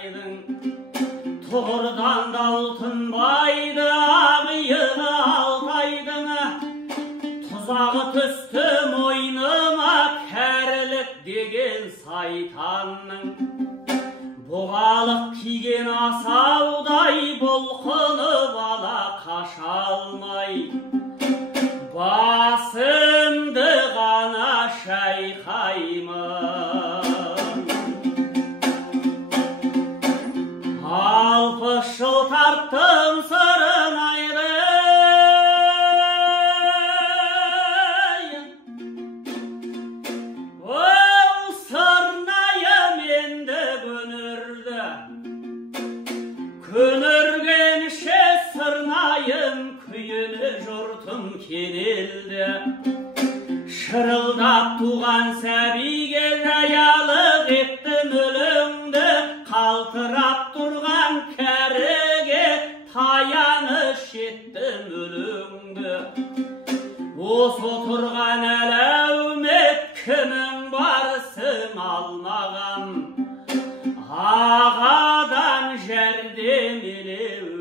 алтайдың, тұғырдан да алтынбайды ағиығы алтайдың, тұзағы түсті мойныма кәрілік деген сайтанның, бұғалық киген асаудай бұлқынып ала қаша алмай, басымды ғана шайқаймын. Алпыс жыл тарттым сырнайды, ол сырнайым енді көнірді, көніргенше сырнайым күйіні жұртым кенелді. Шырылдап туған сәбиге жаялық еттім өлеңді, қалтырап тұрған кәріге таяныш еттім өлеңді. Осы отырған әлеумет кімің барсың алмаған, ағадан жәрдем елеулі.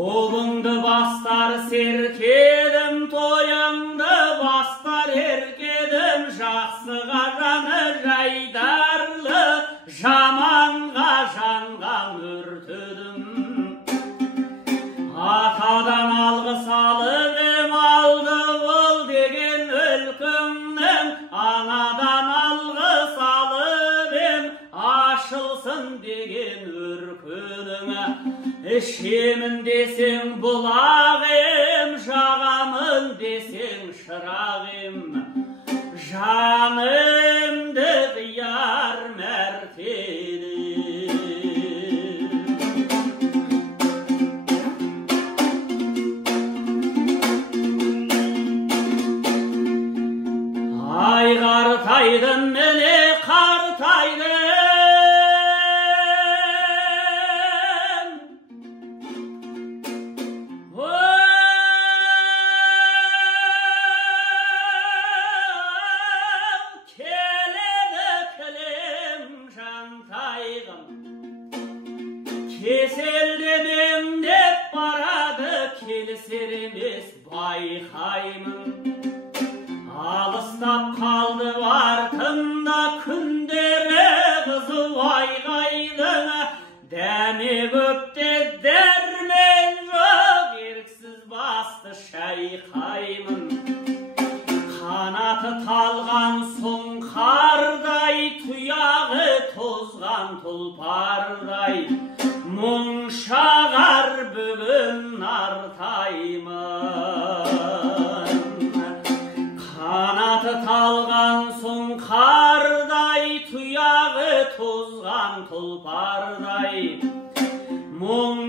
Тобыңды бастар серкедім, тойыңды бастар еркедім, жақсыға жаны жайдарлы, жаманға жанған өртедім. Атадан алғыс алып ем, алды бол деген өлкіңнің, анадан алғыс алып ем, ашылсын деген өркөніңі. Ішемін десең бұлақ ем, жағамын десең шырақ ем, жанымды қияр мәртелі. Ай қартайдым, міне қартайдым, кеселденем деп барады, келісер емес байқаймын. Алыстап қалды артымда күндері қызу айғайдың, дәме көпте дәрмен жоқ, еріксіз басты шайқаймын. Қанаты талған сұңқардай, тұяғы тозған тұлпардай, мұң шағар бүгін артаймын. Қанаты талған сұңқардай, тұяғы тозған тұлпардай, мұң